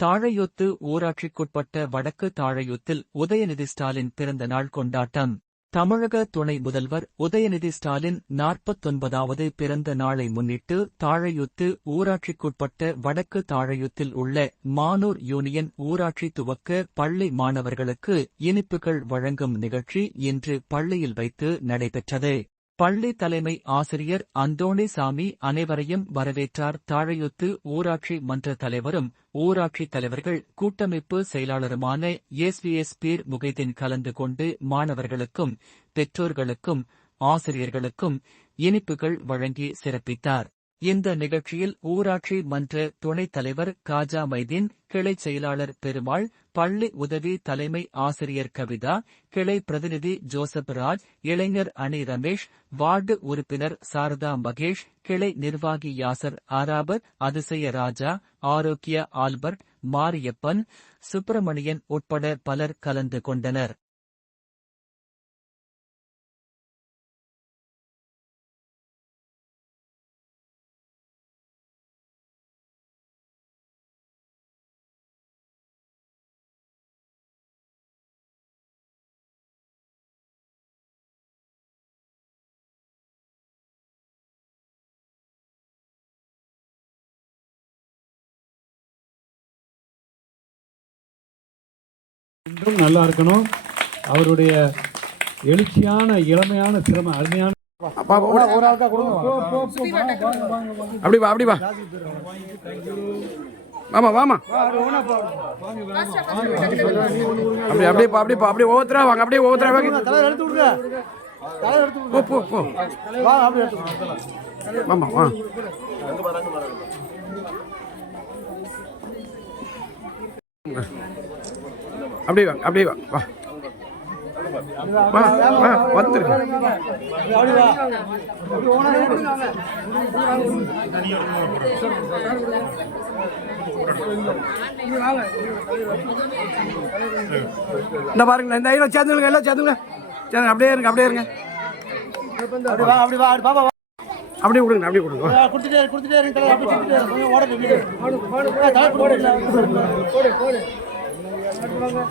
தாழையொத்து ஊராட்சிக்குட்பட்ட வடக்கு தாழையூத்தில் உதயநிதி ஸ்டாலின் பிறந்த நாள் கொண்டாட்டம். தமிழக துணை முதல்வர் உதயநிதி ஸ்டாலின் நாற்பத்தொன்பதாவது பிறந்த நாளை முன்னிட்டு தாழையூத்து ஊராட்சிக்குட்பட்ட வடக்கு தாழையூத்தில் உள்ள மானூர் யூனியன் ஊராட்சி துவக்க பள்ளி மாணவர்களுக்கு இனிப்புகள் வழங்கும் நிகழ்ச்சி இன்று பள்ளியில் வைத்து நடைபெற்றது. பள்ளி தலைமை ஆசிரியர் அந்தோணிசாமி அனைவரையும் வரவேற்றார். தாழையுத்து ஊராட்சி மன்ற தலைவரும் ஊராட்சி தலைவர்கள் கூட்டமைப்பு செயலாளருமான எஸ்விஎஸ் பீர் முகைதீன் கலந்து கொண்டு மாணவர்களுக்கும் பெற்றோர்களுக்கும் ஆசிரியர்களுக்கும் இனிப்புகள் வழங்கி சிறப்பித்தார். இந்த நிகழ்ச்சியில் ஊராட்சி மன்ற துணைத் தலைவர் காஜா மைதீன் கிளை செயலாளர் பெருமாள் பள்ளி உதவி தலைமை ஆசிரியர் கவிதா கிளை பிரதிநிதி ஜோசப் ராஜ் இளைஞர் அணி ரமேஷ் வார்டு உறுப்பினர் சாரதா மகேஷ் கிளை நிர்வாகி யாசர் ஆராபர் அதிசய ராஜா ஆரோக்கிய ஆல்பர்ட் மாரியப்பன் சுப்பிரமணியன் உட்பட பலர் கலந்து கொண்டனர். என்றும் நல்லா இருக்கணும். அவருடைய எழுச்சியான இளமையான சிரம அருமையான அப்பா, ஒரு அப்படி வா அப்படி வா. வாமா வாமா. அப்படி அப்படியே பா, அப்படியே பா, அப்படியே ஒவ்வொருத்தரா வாங்க அப்படியே ஒவ்வொருத்தரா வாங்க. போ போ போ. வாமா வா. அப்படியே வாங்க அப்படியே வா வா. வா வா வந்துரு இந்த பாருங்க இந்த ஐயோ சேர்ந்துங்க எல்லாம் சேர்ந்துங்க சேர்ந்து அப்படியே இருங்க அப்படியே இருங்க. அப்படி வா அப்படி வா பாப்பா வா. அப்படியே கொடுங்க அப்படியே கொடுங்க. கொடுத்துட்டே இரு, கொடுத்துட்டே இருங்க தலை, அப்படி கொடுத்துட்டே இருங்க.